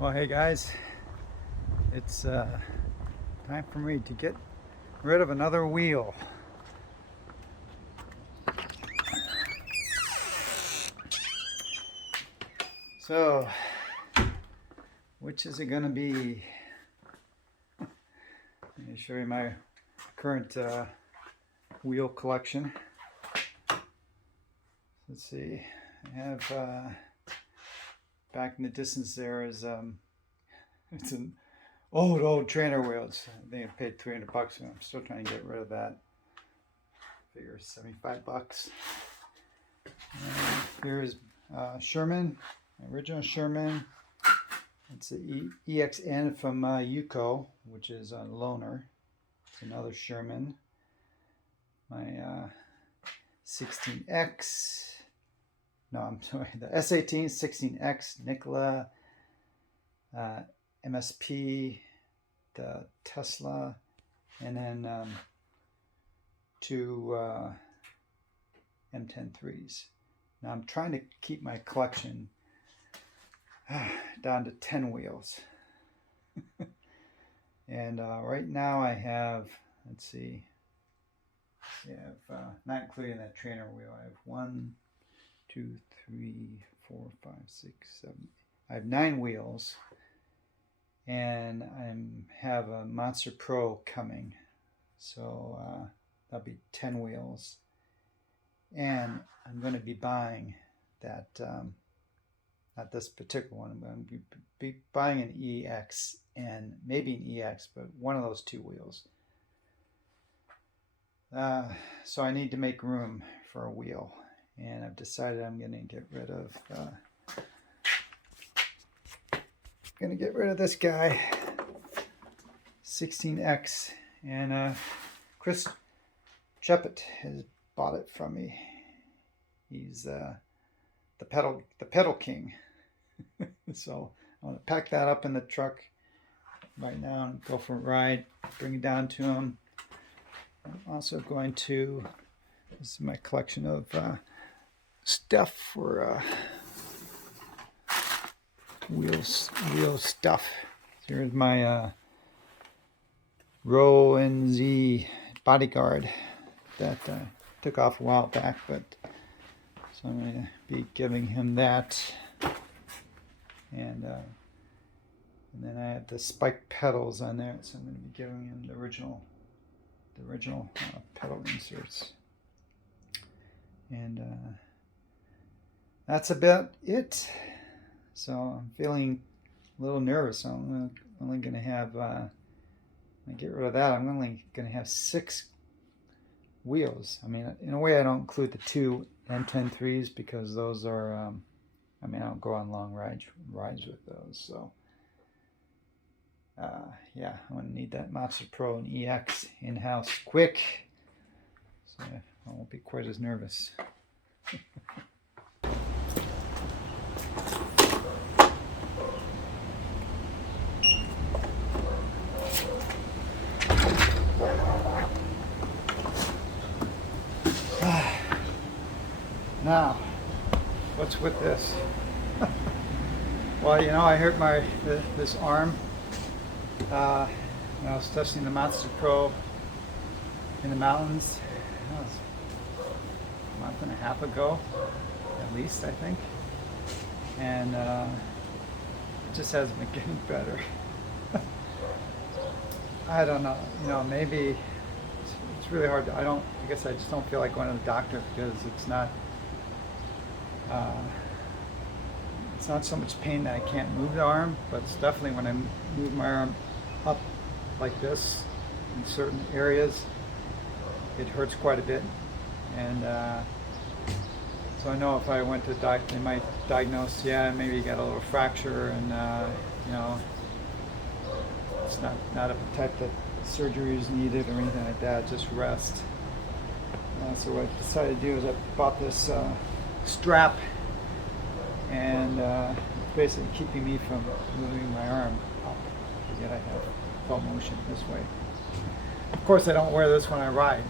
Well, hey guys, it's time for me to get rid of another wheel. So, which is it going to be? Let me show you my current wheel collection. Let's see, I have back in the distance there is it's an old trainer wheels. I think I paid $300 for them. I'm still trying to get rid of that. Figure $75. Here's Sherman, original Sherman. It's the EXN from Yuko, which is a loaner. It's another Sherman. My 16X. No, I'm sorry. The S18 16X Nikola, MSP, the Tesla, and then two M103s. Now I'm trying to keep my collection down to 10 wheels. And right now I have, let's see, I have, not including that trainer wheel, I have 1, 2, 3, 4, 5, 6, 7. I have 9 wheels, and I have a Monster Pro coming, so that'll be 10 wheels. And I'm going to be buying that, not this particular one, but I'm going to be buying an EX and maybe an EX, but one of those 2 wheels. So I need to make room for a wheel, and I've decided I'm going to get rid of this guy, 16X, and Chris Chaput has bought it from me. He's the pedal king. So I'm going to pack that up in the truck right now and go for a ride, bring it down to him. I'm also going to, this is my collection of stuff for wheel stuff. Here's my Row NZ bodyguard that I took off a while back, but so I'm going to be giving him that. And then I have the spike pedals on there, so I'm going to be giving him the original pedal inserts. And that's about it. So I'm feeling a little nervous. So I'm only going to have, when I get rid of that, I'm only going to have 6 wheels. I mean, in a way, I don't include the 2 M103s because those are, I mean, I don't go on long rides with those. So, yeah, I'm going to need that Monster Pro and EX in-house quick. So I won't be quite as nervous. Now, what's with this? Well, you know, I hurt this arm when I was testing the Monster Pro in the mountains. That was a month and a half ago, at least, I think. And it just hasn't been getting better. I don't know. You know, maybe it's really hard. I guess I just don't feel like going to the doctor because it's not so much pain that I can't move the arm, but it's definitely when I move my arm up like this in certain areas, it hurts quite a bit. And so I know if I went to the doctor, they might diagnose, yeah, maybe you got a little fracture, and you know, it's not a type that surgery is needed or anything like that, just rest. So what I decided to do is I bought this strap, and basically keeping me from moving my arm up, yet I have full motion this way. Of course, I don't wear this when I ride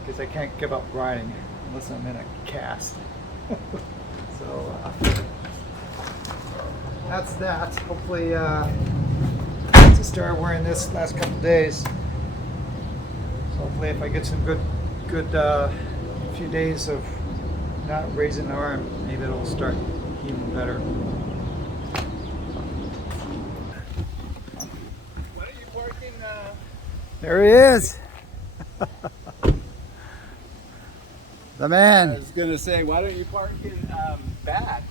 because I can't give up riding unless I'm in a cast. So that's that. Hopefully, I started wearing this last couple of days. So hopefully, if I get some good few days of not raising the arm, maybe it'll start even better. Why don't you park in? There he is. The I man. was gonna say, why don't you park in back,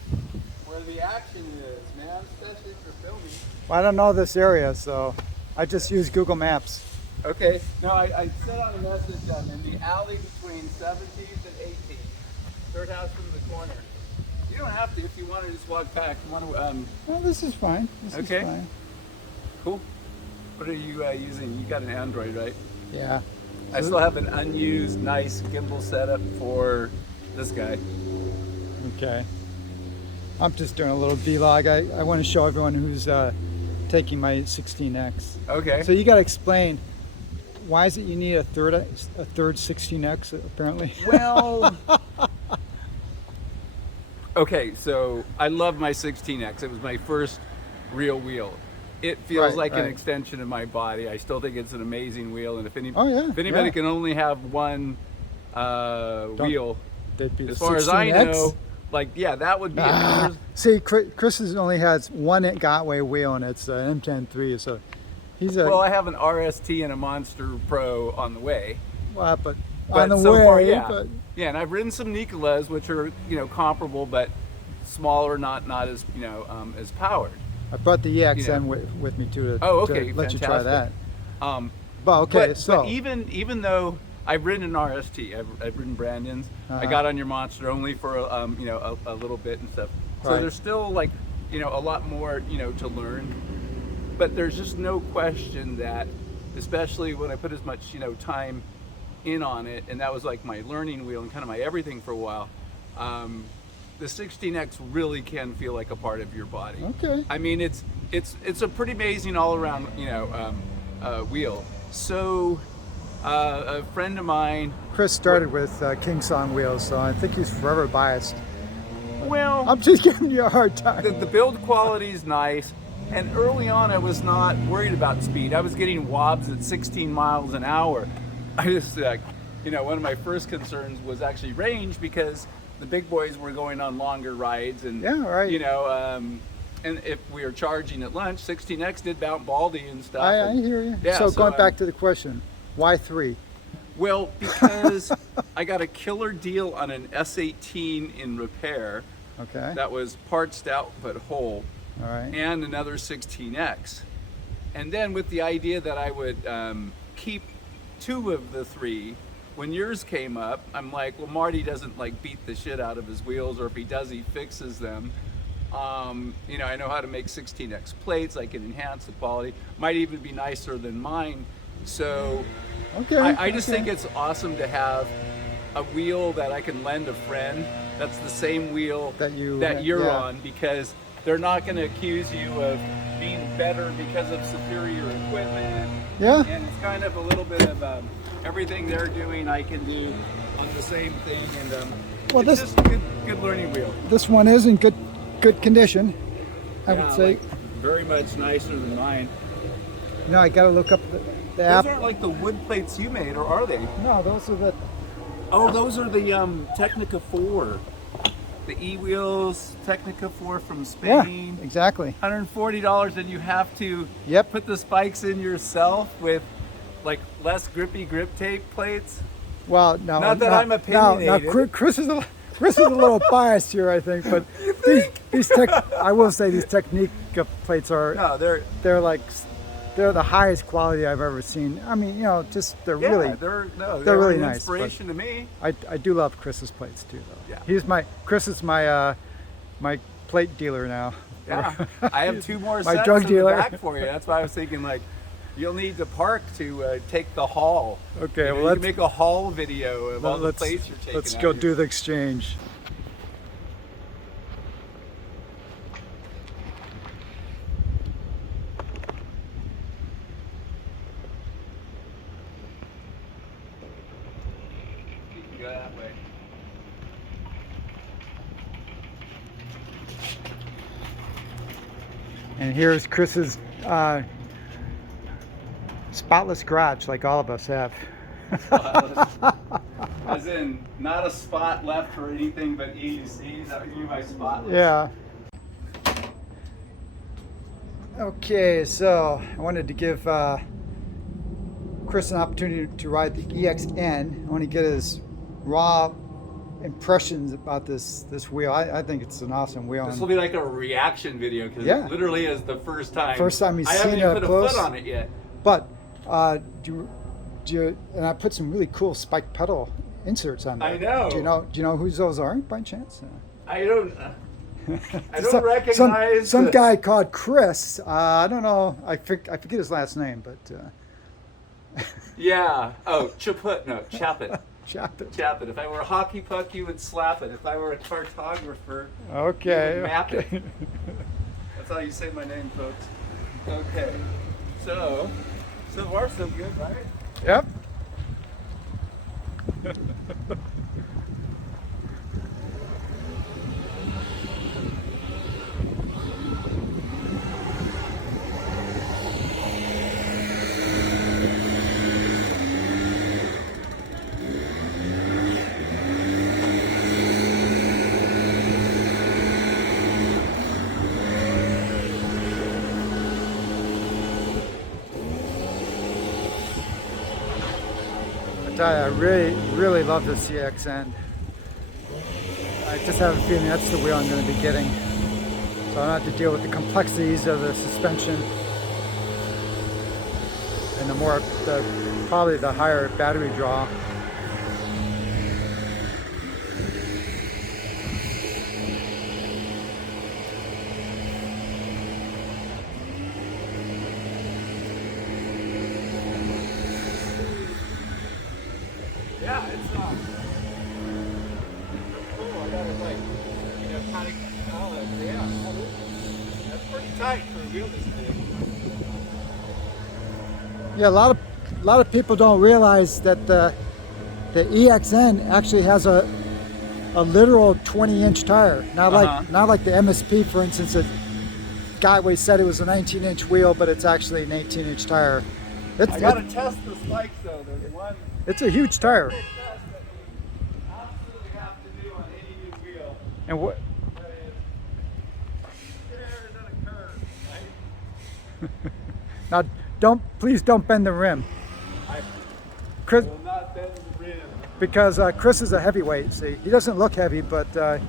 where the action is, man? Especially for filming. Well, I don't know this area, so I just use Google Maps. Okay. No, I sent out a message in the alley between 17th and 18th. Third house from the corner. You don't have to if you want to just walk back. You want to? Well, this is fine. This Okay. is fine. Cool. What are you using? You got an Android, right? Yeah. I still have an unused, nice gimbal setup for this guy. Okay. I'm just doing a little vlog. I want to show everyone who's taking my 16X. Okay. So you got to explain, why is it you need a third 16X apparently? Well, okay, so I love my 16X. It was my first real wheel. It feels like an extension of my body. I still think it's an amazing wheel, and if anybody can only have one wheel, As far as I know, like that would be another. See, Chris only has one Gotway wheel, and it's an M103. So he's a. Well, I have an RST and a Monster Pro on the way. Well, but on the so way, far, yeah. But, yeah, and I've ridden some Nikolas, which are comparable, but smaller, not as as powered. I brought the EXM with me too to, okay, to let fantastic. you try that. But even though I've ridden an RST, I've ridden Brandon's. I got on your Monster only for a little bit and stuff. So there's still like a lot more to learn. But there's just no question that, especially when I put as much time in on it, and that was like my learning wheel and kind of my everything for a while. The 16X really can feel like a part of your body. Okay. I mean, it's a pretty amazing all around wheel. So a friend of mine. Chris started with King Song wheels, so I think he's forever biased. Well, I'm just giving you a hard time. The build quality is nice, and early on I was not worried about speed. I was getting wobs at 16 miles an hour. I just one of my first concerns was actually range, because the big boys were going on longer rides, and and if we were charging at lunch, 16X did Mount Baldy and stuff. I hear you. Yeah, so going back to the question, why 3? Well, because I got a killer deal on an S18 in repair. Okay. That was partsed out but whole. All right. And another 16X. And then with the idea that I would keep 2 of the 3. When yours came up, I'm like, well, Marty doesn't beat the shit out of his wheels, or if he does, he fixes them. I know how to make 16X plates. I can enhance the quality. Might even be nicer than mine. So I just think it's awesome to have a wheel that I can lend a friend that's the same wheel that you're on, because they're not going to accuse you of being better because of superior equipment. Yeah. And it's kind of a little bit of everything they're doing I can do on the same thing, and it's just a good learning wheel. This one is in good condition, I would say. Very much nicer than mine. No, I gotta look up the app. Those aren't like the wood plates you made, or are they? No, those are the. Oh, those are the Technica 4. The e-wheels Technica 4 from Spain. Yeah, exactly. $140, and you have to put the spikes in yourself with less grippy grip tape plates. Well, no. Not that I'm opinionated. No, Chris is a little biased here, I think. But I will say these Technique plates are. No, they're the highest quality I've ever seen. I mean, they're really really nice. Inspiration to me. I do love Chris's plates too, though. Yeah. Chris is my my plate dealer now. Yeah, I have 2 more my sets drug in dealer. the back for you. That's why I was thinking you'll need to park to take the haul. Okay, well, let's make a haul video of all the plates you're taking. Let's go do the exchange. You can go that way. And here's Chris's spotless garage, like all of us have. Spotless. As in, not a spot left for anything but ease. You by spotless. Yeah. Okay, so I wanted to give Chris an opportunity to ride the EXN. I want to get his raw impressions about this wheel. I think it's an awesome wheel. This will be like a reaction video because Yeah. it literally is the first time. First time he's I seen haven't it even up put a close. foot on it yet. But and I put some really cool spike pedal inserts on there. I know. Do you know whose those are by chance? I don't. I don't Some- recognize some the- guy called Chris. I don't know. I forget his last name, but Yeah. Oh, Chaput. No, Chaput. Chaput. Chaput. If I were a hockey puck, you would slap it. If I were a cartographer, Okay. you would map okay. it. That's how you say my name, folks. Okay. So far so good, right? Yep. I really love the CXN. I just have a feeling that's the wheel I'm going to be getting. So I don't have to deal with the complexities of the suspension and probably the higher battery draw. Yeah, it's cool. I got it kind of, yeah. That's pretty tight for a wheel this big. Yeah, a lot of people don't realize that the EXN actually has a literal 20-inch tire. Not like the MSP, for instance. That guy always said it was a 19-inch wheel, but it's actually an 18-inch tire. I gotta test the spikes though. There's one It's a huge tire. big test that we absolutely have to do on any new wheel. And what? That is, stairs and a curve, right? Now, please don't bend the rim, I Chris, will not bend the rim. because Chris is a heavyweight. See, he doesn't look heavy, but Now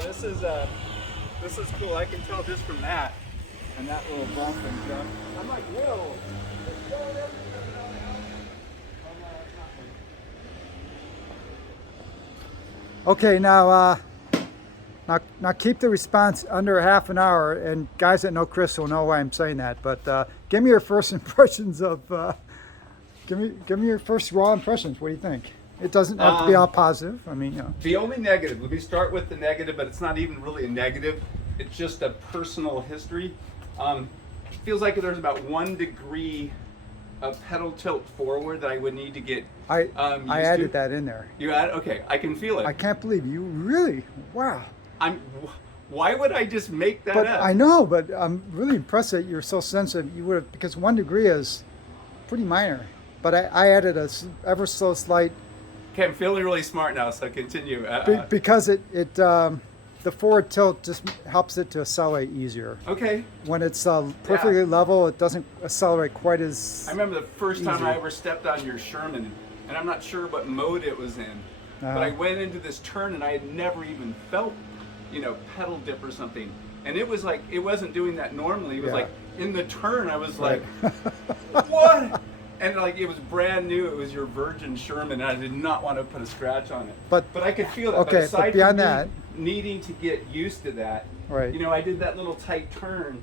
this is cool. I can tell just from that and that little bump and jump. I'm like, whoa. It's going everywhere. Oh, no, it's not. okay. Now keep the response under half an hour. And guys that know Chris will know why I'm saying that. But give me your first impressions of. Give me your first raw impressions. What do you think? It doesn't have to be all positive. I mean, you know. The only negative, let me start with the negative, but it's not even really a negative. It's just a personal history. Feels like there's about 1 degree of pedal tilt forward that I would need to get I used added to. that in there. You add? Okay, I can feel it. I can't believe you really. Wow. Why would I just make that But up? I know, but I'm really impressed that you're so sensitive. You would have, because 1 degree is pretty minor. But I added a ever so slight Okay, I'm feeling really smart now, so continue. because the forward tilt just helps it to accelerate easier. Okay. When it's perfectly level, it doesn't accelerate quite as. I remember the first time easy. I ever stepped on your Sherman, and I'm not sure what mode it was in, but I went into this turn and I had never even felt, pedal dip or something. And it was like, it wasn't doing that normally. It was like, in the turn, I was like, what? And like, it was brand new. It was your Virgin Sherman, and I did not want to put a scratch on it. But I could feel that. Okay, but aside but beyond from that, needing to get used to that, right. I did that little tight turn,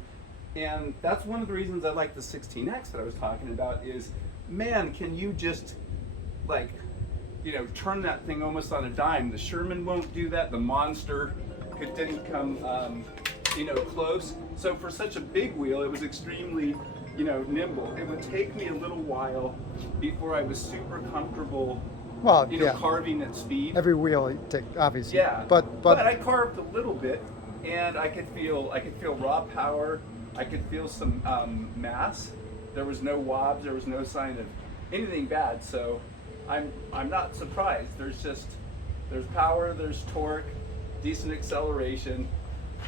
and that's one of the reasons I like the 16X that I was talking about is, man, can you just turn that thing almost on a dime. The Sherman won't do that. The Monster didn't come, close. So for such a big wheel, it was extremely, nimble. It would take me a little while before I was super comfortable, carving at speed. Every wheel you take, obviously. Yeah. But I carved a little bit, and I could feel raw power. I could feel some mass. There was no wobs. There was no sign of anything bad. So I'm not surprised. There's power. There's torque, decent acceleration.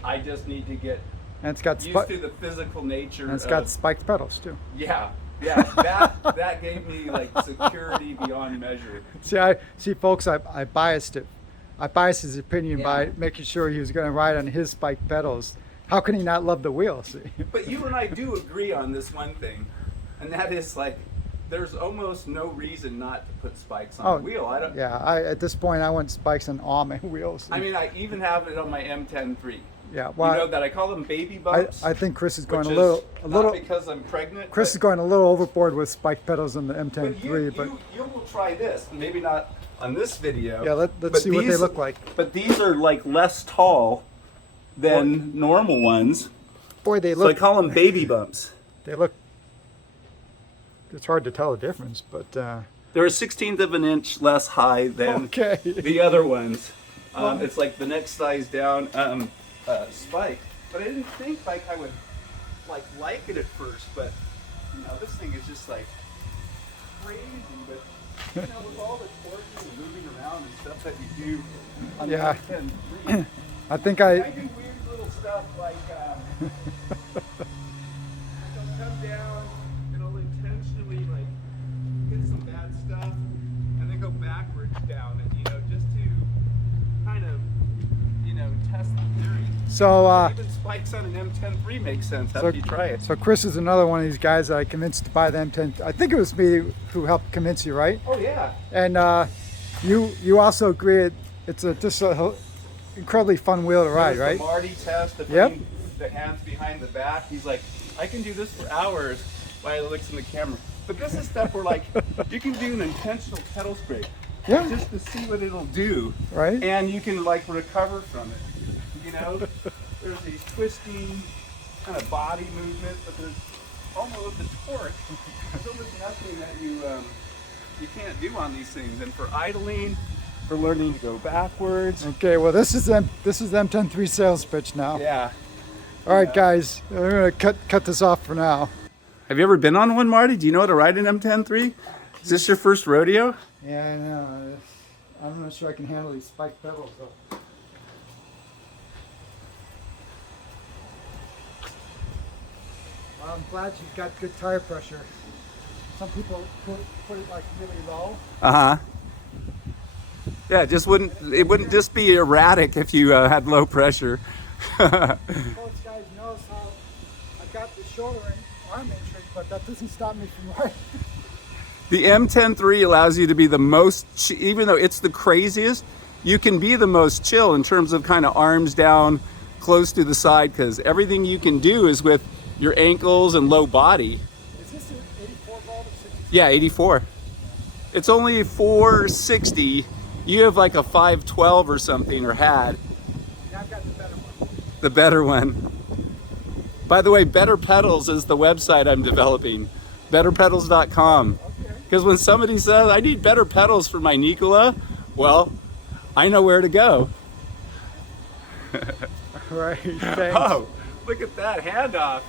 I just need to get And it's got used to the physical nature. and it's got spiked pedals too. Yeah. That gave me like security beyond measure. See, folks, I biased it. I biased his opinion by Yeah. making sure he was going to ride on his spiked pedals. How can he not love the wheel? See? But you and I do agree on this one thing, and that is like, there's almost no reason not to put spikes on the wheel. At this point, I want spikes on all my wheels. I mean, I even have it on my M10-3. Yeah, well, you know that I call them baby bumps. I think Chris is going which a little, is not because I'm pregnant. Chris is going a little overboard with spiked pedals on the M10-3, but you will try this. Maybe not on this video. Yeah, let's see what they look like. But these are like less tall than normal ones. Boy, they So look. I call them baby bumps. They look. It's hard to tell the difference, but. They're a 1/16 of an inch less high than the other ones. It's like the next size down spike. But I didn't think like I would like it at first. But you know, this thing is just like crazy. But you know, with all the torque and moving around and stuff that you do on the M10-3, I think I do weird little stuff like it'll come down, it'll intentionally like hit some bad stuff, and then go backwards down, and you know, just to kind of, you know, test the theory. So even spikes on an M10-3 makes sense after you try it. So Chris is another one of these guys that I convinced to buy the M10. I think it was me who helped convince you, right? Oh yeah. And you also agree it's just a incredibly fun wheel to ride, right? The Marty test, the hands behind the back. He's like, I can do this for hours while he looks in the camera. But this is stuff where like you can do an intentional pedal scrape. Yeah. Just to see what it'll do. Right. And you can like recover from it. You know, there's these twisting kind of body movements, but there's almost the torque. There's almost nothing that you can't do on these things. And for idling, for learning to go backwards. Okay, well this is M10-3 sales pitch now. Yeah. All right, guys, we're gonna cut this off for now. Have you ever been on one, Marty? Do you know how to ride an M10-3? Is this your first rodeo? Yeah, I know. I'm not sure I can handle these spiked pedals though. Well, I'm glad you've got good tire pressure. Some people put it like really low. Uh-huh. Yeah, it wouldn't just be erratic if you had low pressure. Folks, guys, notice how I got the shoulder and arm injury, but that doesn't stop me from riding. The M10-3 allows you to be the most, even though it's the craziest, you can be the most chill in terms of kind of arms down, close to the side, because everything you can do is with your ankles and low body. Is this an 84 volt or 60? Yeah, 84. It's only 460. You have like a 512 or something, or had. Yeah, I've got the better one. The better one. By the way, Better Pedals is the website I'm developing. BetterPedals.com. Because when somebody says, I need better pedals for my Nikola, well, I know where to go. Right, thanks. Oh, look at that handoff.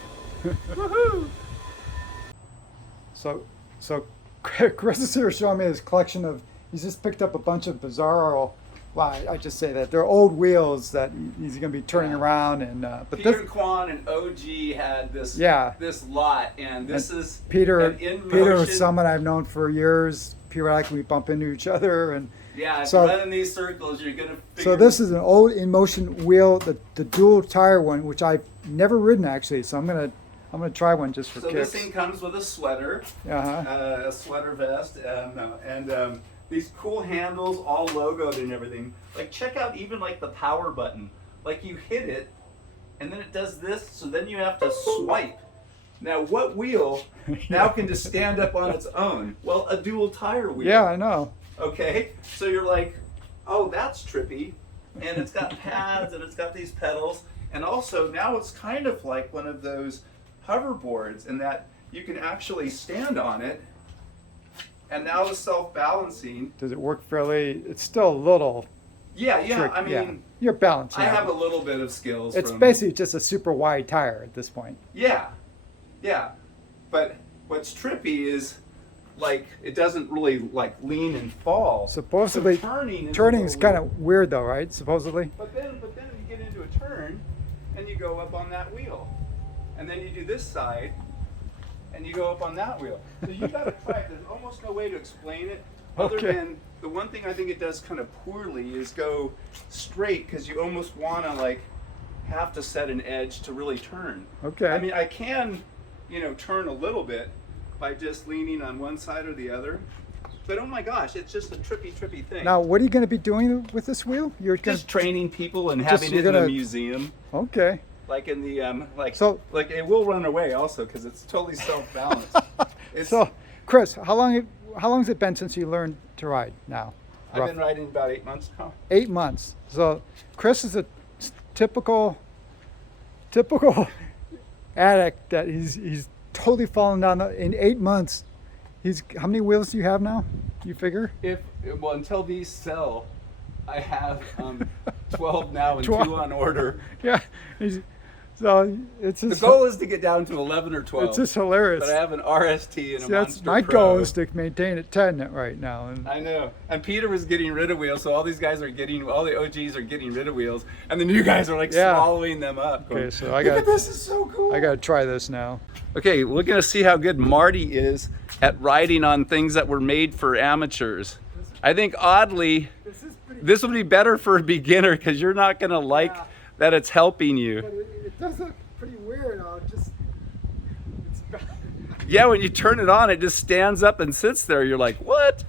Woohoo! So Chris is here showing me his collection of, he's just picked up a bunch of bizarro, well, I just say that, they're old wheels that he's going to be turning around. And but Peter Kwan and OG had this this lot, and this is Peter Peter is someone I've known for years. Periodically we bump into each other, and yeah, if you run in these circles, you're gonna figure. So this is an old in motion wheel, the dual tire one, which I've never ridden actually. So I'm gonna try one just for kicks. So this thing comes with a sweater, a sweater vest, and these cool handles, all logoed and everything. Like check out even like the power button. Like you hit it, and then it does this. So then you have to swipe. Now what wheel now can just stand up on its own? Well, a dual tire wheel. Yeah, I know. Okay, so you're like, oh, that's trippy, and it's got pads and it's got these pedals, and also now it's kind of like one of those hoverboards in that you can actually stand on it, and now the self-balancing. Does it work fairly? It's still a little Yeah, trick. I mean, you're balancing. I have a it. little bit of skills. It's from, basically just a super wide tire at this point. Yeah, yeah. But what's trippy is, like, it doesn't really like lean and fall. Supposedly, so turning's kind of weird though, right? Supposedly. But then you get into a turn, and you go up on that wheel, and then you do this side, and you go up on that wheel. So you got to try it. There's almost no way to explain it, other Okay. than the one thing I think it does kind of poorly is go straight, because you almost want to like have to set an edge to really turn. Okay. I mean, I can, turn a little bit by just leaning on one side or the other. But oh my gosh, it's just a trippy thing. Now, what are you going to be doing with this wheel? You're going Just training people and Just- having you're it in a gonna- museum, Okay. like in the So- like it will run away also because it's totally self-balanced. It's, So, Chris, how long has it been since you learned to ride now? I've been riding about 8 months now. 8 months. So, Chris is a typical addict that he's totally fallen down in 8 months. How many wheels do you have now? You figure? Until these sell, I have 12 now and 12. 2 on order. Yeah. So it's The just, goal is to get down to 11 or 12. it's just hilarious. But I have an RST and a See, that's Monster my Pro. goal is to maintain at 10 right now. And I know. And Peter was getting rid of wheels, so all these guys are all the OGs are getting rid of wheels, and the new guys are like Yeah. swallowing them up. Okay, going, so I Look got at this is so cool. I got to try this now. Okay, we're gonna see how good Marty is at riding on things that were made for amateurs. I think oddly, This is pretty. this would be better for a beginner because you're not gonna like Yeah. that it's helping you. But it does look pretty weird. It's bad. Yeah, when you turn it on, it just stands up and sits there. You're like, what?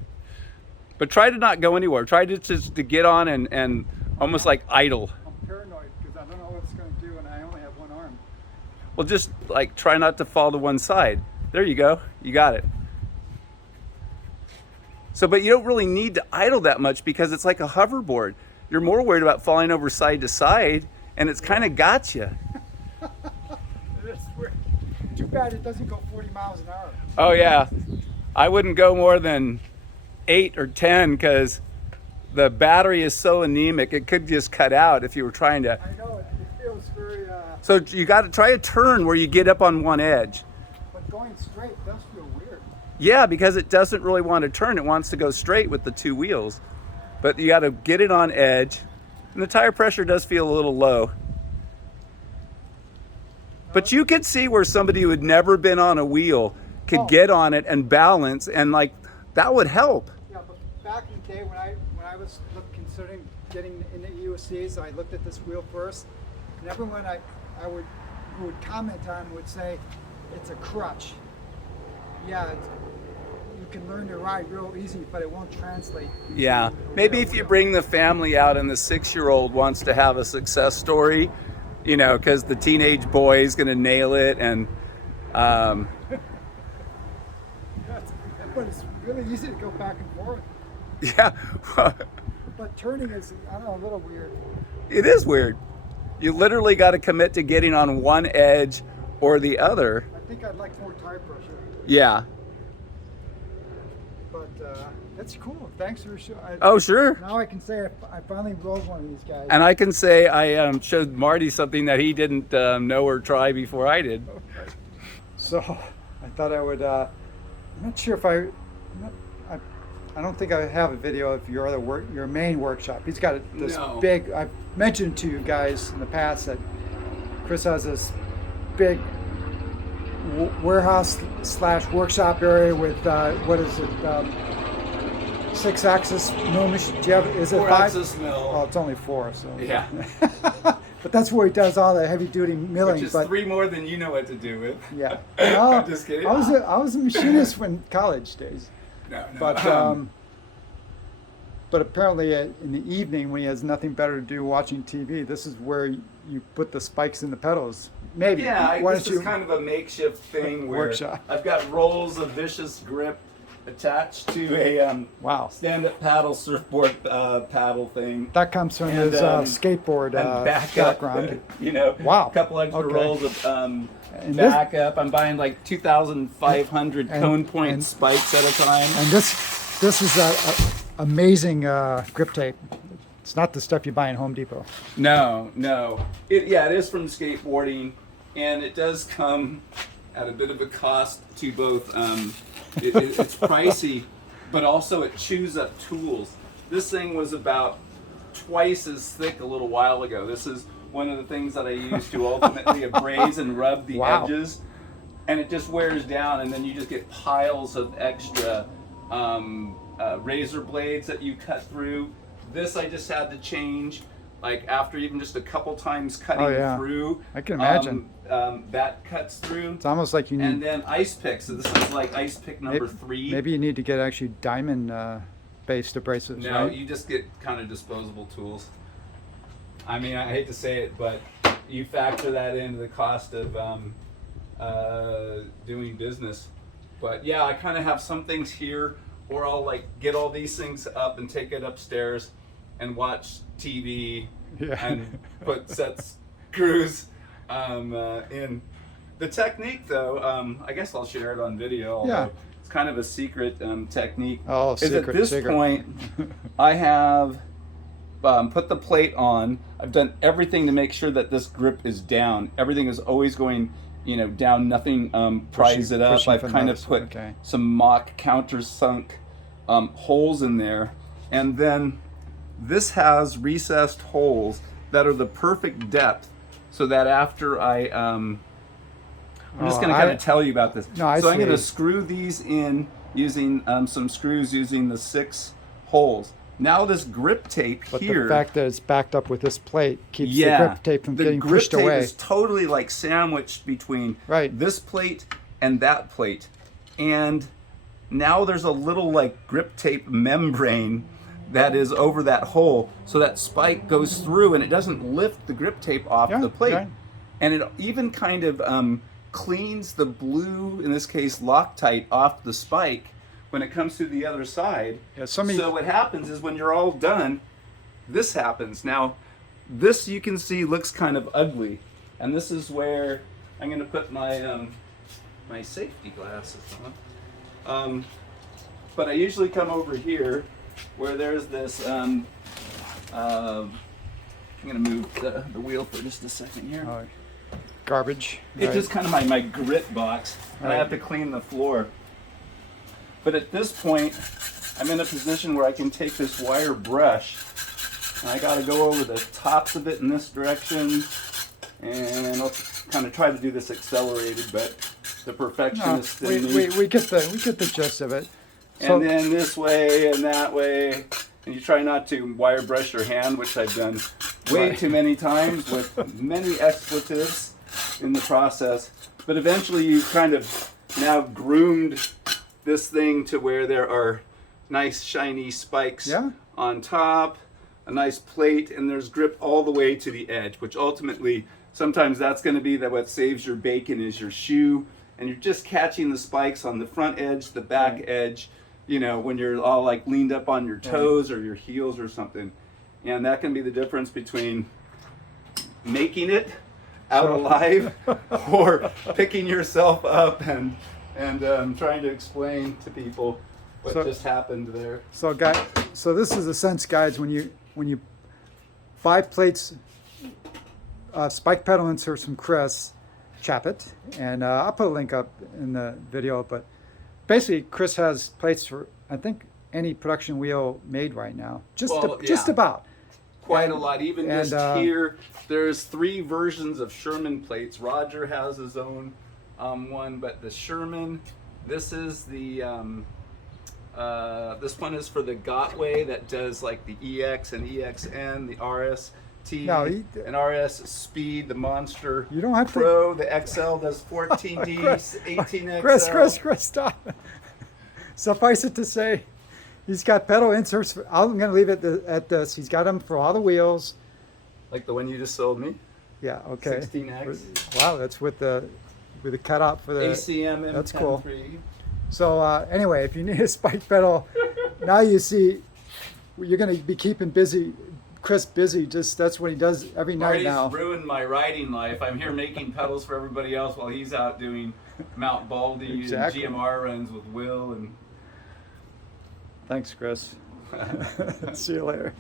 But try to not go anywhere. Try to just to get on and almost like idle. I'm paranoid because I don't know what it's going to do, and I only have one arm. Well, just like try not to fall to one side. There you go. You got it. So, but you don't really need to idle that much because it's like a hoverboard. You're more worried about falling over side to side, and it's kind of got you. It's weird. Too bad it doesn't go 40 miles an hour. Oh yeah, I wouldn't go more than 8 or 10 because the battery is so anemic. It could just cut out if you were trying to. I know it feels very. So you got to try a turn where you get up on one edge. But going straight does feel weird. Yeah, because it doesn't really want to turn. It wants to go straight with the 2 wheels. But you got to get it on edge. And the tire pressure does feel a little low. But you could see where somebody who had never been on a wheel could get on it and balance, and like that would help. Yeah, but back in the day when I was considering getting into EUCs, I looked at this wheel first, and everyone who would comment on would say it's a crutch. Yeah, you can learn to ride real easy, but it won't translate. Yeah, to a maybe real if you wheel. bring the family out and the 6-year-old wants to have a success story, because the teenage boy is going to nail it, and But it's really easy to go back and forth. yeah, But turning is, I don't know, a little weird. it is weird. You literally got to commit to getting on one edge or the other. I think I'd like more tire pressure. Yeah. But that's cool. Thanks for showing. Oh, sure. Now I can say I finally rode one of these guys. And I can say I showed Marty something that he didn't know or try before I did. So I thought I would. I'm not sure if I don't think I have a video of your main workshop. He's got this No. big. I've mentioned to you guys in the past that Chris has this big warehouse / workshop area with what is it? 6-axis mill machine. Do you have? Is it 5? 4-axis mill. Oh, it's only 4. So Yeah. But that's where he does all the heavy duty milling. Which is but 3 more than you know what to do with. yeah, I'm just kidding. I was a machinist when college days. No. But apparently in the evening when he has nothing better to do watching TV, this is where you put the spikes in the pedals. Maybe. Yeah, Why this don't is you? kind of a makeshift thing where Workshop. I've got rolls of vicious grip attached to a Wow. stand-up paddle surfboard paddle thing. That comes from And, his skateboard And backup, background. a Wow. couple extra Okay. rolls of And this- backup. I'm buying like 2,500 And- cone point and- spikes at a time. And this is a amazing grip tape. It's not the stuff you buy in Home Depot. No, no. It is from skateboarding, and it does come at a bit of a cost to both. It's pricey, but also it chews up tools. This thing was about twice as thick a little while ago. This is one of the things that I use to ultimately abrase and rub the Wow. edges, and it just wears down, and then you just get piles of extra razor blades that you cut through. This I just had to change, like after even just a couple times cutting Oh, yeah. through. I can imagine. That cuts through. It's almost like you need. And then ice pick. So this is like ice pick number 3. Maybe you need to get actually diamond based abrasives. No, right? you just get kind of disposable tools. I mean, I hate to say it, but you factor that into the cost of doing business. But yeah, I kind of have some things here, or I'll like get all these things up and take it upstairs and watch TV Yeah. and put set screws in. The technique, though, I guess I'll share it on video. Although Yeah. it's kind of a secret technique. Oh, is secret, at this secret. point, I have put the plate on. I've done everything to make sure that this grip is down. Everything is always going, down. Nothing pries it up. pushing I've from kind of those, put okay. some mock countersunk holes in there, and then this has recessed holes that are the perfect depth, so that after I'm just going to kind of tell you about this. No, I so I'm going to see. screw these in using some screws using the 6 holes. Now this grip tape But here. the fact that it's backed up with this plate keeps Yeah, the grip tape from the getting grip pushed tape away. is totally like sandwiched between Right. this plate and that plate, and now there's a little like grip tape membrane that is over that hole, so that spike goes through and it doesn't lift the grip tape off Yeah, the plate, right. and it even kind of cleans the blue, in this case Loctite, off the spike when it comes through the other side. Yeah, somebody- So what happens is when you're all done, this happens. Now, this you can see looks kind of ugly, and this is where I'm going to put my my safety glasses on. But I usually come over here where there's this. I'm going to move the wheel for just a second here. Garbage. It's right? just kind of my grit box, and I Right. have to clean the floor. But at this point, I'm in a position where I can take this wire brush, and I got to go over the tops of it in this direction, and I'll kind of try to do this accelerated, but the No, perfectionist in me. we get the gist of it. So, And then this way and that way, and you try not to wire brush your hand, which I've done way Right. too many times with many expletives in the process. But eventually you've kind of now groomed this thing to where there are nice shiny spikes Yeah. on top, a nice plate, and there's grip all the way to the edge, which ultimately sometimes that's going to be that what saves your bacon is your shoe, and you're just catching the spikes on the front edge, the back Right. edge, when you're all like leaned up on your toes or your heels or something. And that can be the difference between making it out alive or picking yourself up and trying to explain to people what So- just happened there. so this is the sense, guides, when you buy plates, spike pedal inserts from Chris Chaput, and I'll put a link up in the video. But basically, Chris has plates for I think any production wheel made right now, just yeah. about. Quite a lot. Even and, just here, there's 3 versions of Sherman plates. Roger has his own one, but the Sherman, this is the this one is for the Gotway that does like the EX and EXN, the RST No, and RS Speed, the Monster You don't have to- Pro, the XL does 14D, 18XL. Chris, stop. Suffice it to say, he's got pedal inserts. I'm going to leave it at this. He's got them for all the wheels. Like the one you just sold me. Yeah, okay. 16X. Wow, that's with the cutout for the ACM M103. That's cool. So anyway, if you need a spike pedal, now you see you're going to be keeping Chris busy. Just that's what he does every night Marty's now. ruined my riding life. I'm here making pedals for everybody else while he's out doing Mount Baldy Exactly. and GMR runs with Will. And Thanks, Chris. See you later.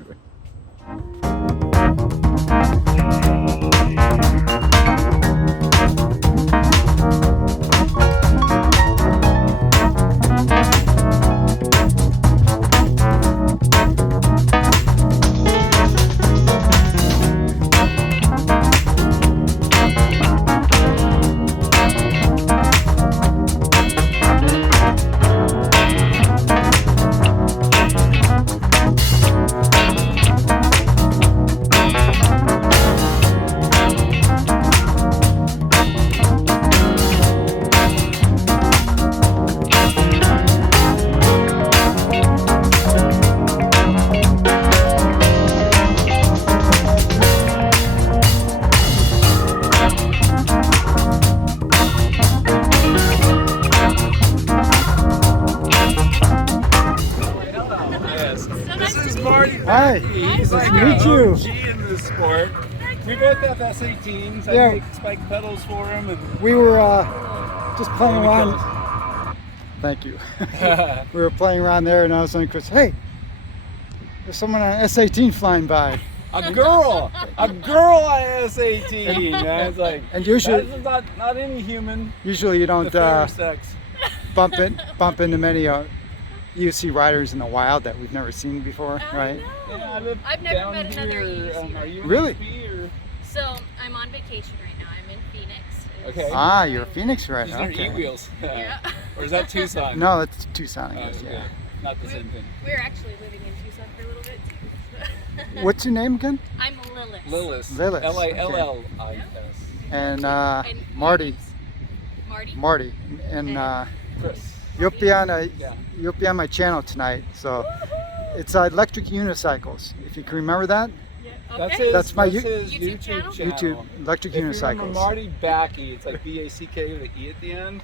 Hi. He's like Nice to meet an OG in this sport. We both have S18s. I Yeah. make spike pedals for him. And We were just playing around. Thank you. We were playing around there, and I was saying, Chris, hey, there's someone on S18 flying by. a girl on S18. And it's like, And usually, that's not any human. usually you The don't fair sex. bump into many UC riders in the wild that we've never seen before, right? Yeah, I live I've never down met another here, UC are you Really? UC or? So I'm on vacation right now. I'm in Phoenix. Okay. Ah, you're Phoenix right Is now. there Okay. E-wheels? Yeah. Or is that Tucson? No, it's Tucson, I Oh, guess. okay. Yeah. Not the same thing. We're actually living in Tucson for a little bit too. What's your name again? I'm Lilith. Lillis. Lillis, Lillis. And And Marty. Marty. Marty. And Chris. you'll be on Yeah. you'll be on my channel tonight. So it's electric unicycles. If you can remember that, That's Okay. his, That's my his YouTube YouTube channel? YouTube electric If you remember unicycles. Marty Backey, it's like B-A-C-K with an E at the end.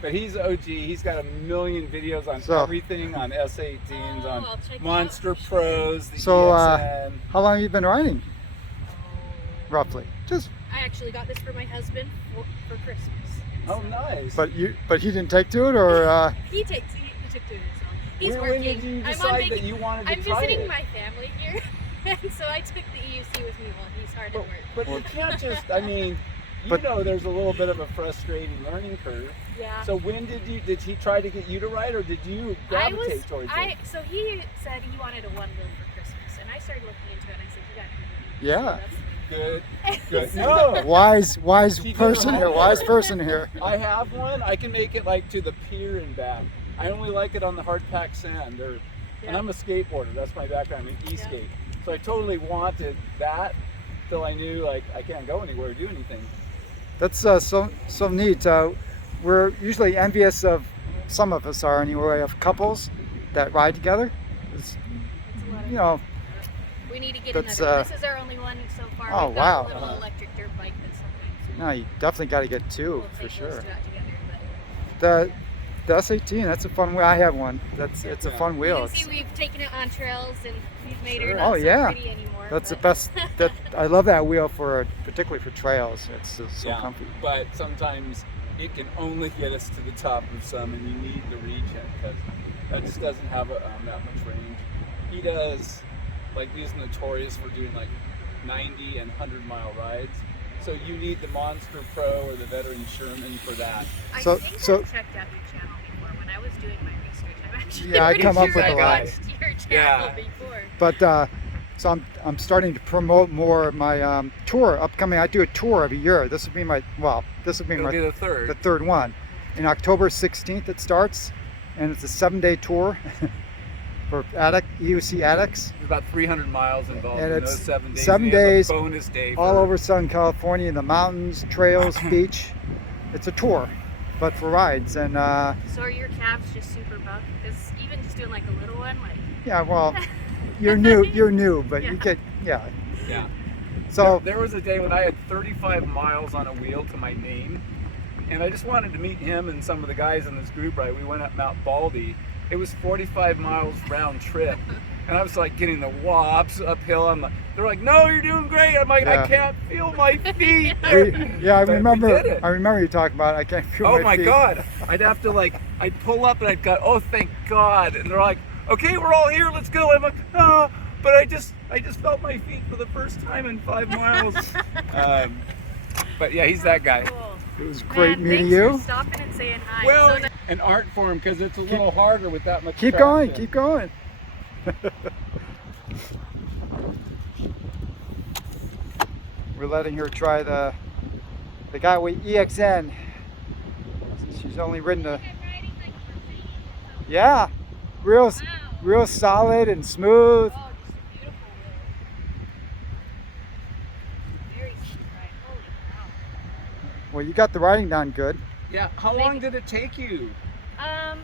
But he's OG. He's got a million videos on So- everything, on S18s, Oh, on I'll check it Monster out. Pros, the So, EXN. How long have you been riding, roughly? Just, I actually got this for my husband for Christmas. Oh, nice. but he didn't take to it, or He took to it himself. He's when working. did you I'm on decide that vacation. you wanted to I'm try visiting it? my family here, and so I took the EUC with me while he's hard at work. But you can't just, I mean, you But- know there's a little bit of a frustrating learning curve. Yeah. So when did he try to get you to ride, or did you gravitate towards it? So he said he wanted a one wheel for Christmas, and I started looking into it. And I said, "You got to Yeah. Good, good. No, wise He did person it. here, wise person here. I have one. I can make it like to the pier and back. I only like it on the hard packed sand. And Yeah. I'm a skateboarder. That's my background. I'm an e-skate. So I totally wanted that till I knew like I can't go anywhere or do anything. That's so neat. We're usually envious of, some of us are anyway, of couples that ride together. It's, It's a lot of you know, We need to get That's, another one. This is our only one so far. oh, We've got wow. a little electric dirt bike that sometimes no, you definitely got to get two we'll for take sure. those two out together. The S18, that's a fun wheel. I have one. It's a fun But wheel. you can see It's, we've taken it on trails and we've made her Sure. not Oh, so yeah. pretty anymore. that's the but- best. That I love that wheel particularly for trails. It's just so yeah, comfy. but sometimes it can only get us to the top of some, and you need the region because that just doesn't have that much range. He does, like, he's notorious for doing like 90 and 100-mile rides. So you need the Monster Pro or the Veteran Sherman for that. I So- think so- I checked out your channel before when I was doing my research. I'm actually Yeah, I pretty come up sure with I a lot. watched your channel Yeah. before. But so I'm starting to promote more of my tour upcoming. I do a tour every year. This will be my It'll be the third. the third one. In October 16th it starts, and it's a 7-day tour for EUC addicts There's about 300 miles involved And in it's those 7 days. 7 and he has a days, bonus day all for- over Southern California, in the mountains, trails, beach. It's a tour, but for rides. And So are your calves just super buff? Because even just doing like a little one, like yeah, well, you're new, but you get, yeah. Yeah. So There was a day when I had 35 miles on a wheel to my name, and I just wanted to meet him and some of the guys in this group ride. We went up Mount Baldy. It was 45 miles round trip, and I was like getting the wops uphill. They're like, "No, you're doing great." I'm like, Yeah. "I can't feel my feet." yeah, I But we remember. did it. I remember you talking about it. I can't feel Oh my my feet. God! I'd have to I'd pull up and I'd go, "Oh, thank God!" And they're like, "Okay, we're all here. Let's go." I'm like, "Oh, But I just felt my feet for the first time in 5 miles. But yeah, he's that guy. Cool. It was great Man, meeting thanks you. for stopping and saying hi. Well, So an art form because it's a little harder with that much Keep traction. going, keep going. We're letting her try the Gaiway EXN. She's only ridden a, yeah, real solid and smooth. Oh, just a beautiful wheel. Very smooth ride. Holy cow. Well, you got the riding down good. Yeah. How long did it take you? A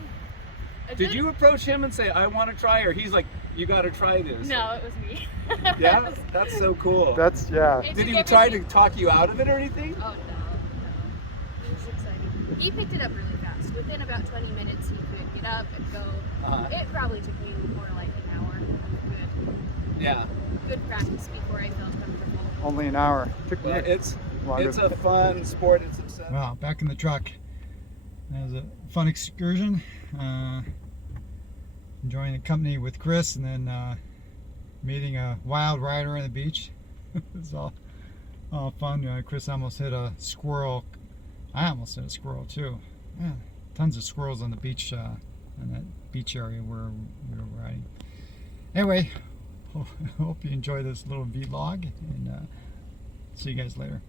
Did good- you approach him and say, I want to try, or he's like, you got to try this? No, it was me. Yeah? That's so cool. That's, yeah. It Did took he try to everything- talk you out of it or anything? Oh, no. It was exciting. He picked it up really fast. Within about 20 minutes, he could get up and go. It probably took me more like an hour. Yeah. Good practice before I felt comfortable. Only an hour. Took me Well, it's longer. a fun sport. It's obsessive. Wow, back in the truck. That was a fun excursion. Enjoying the company with Chris, and then meeting a wild rider on the beach. It was all fun. Chris almost hit a squirrel. I almost hit a squirrel too. Yeah, tons of squirrels on the beach, in that beach area where we were riding. Anyway, hope you enjoy this little vlog, and see you guys later.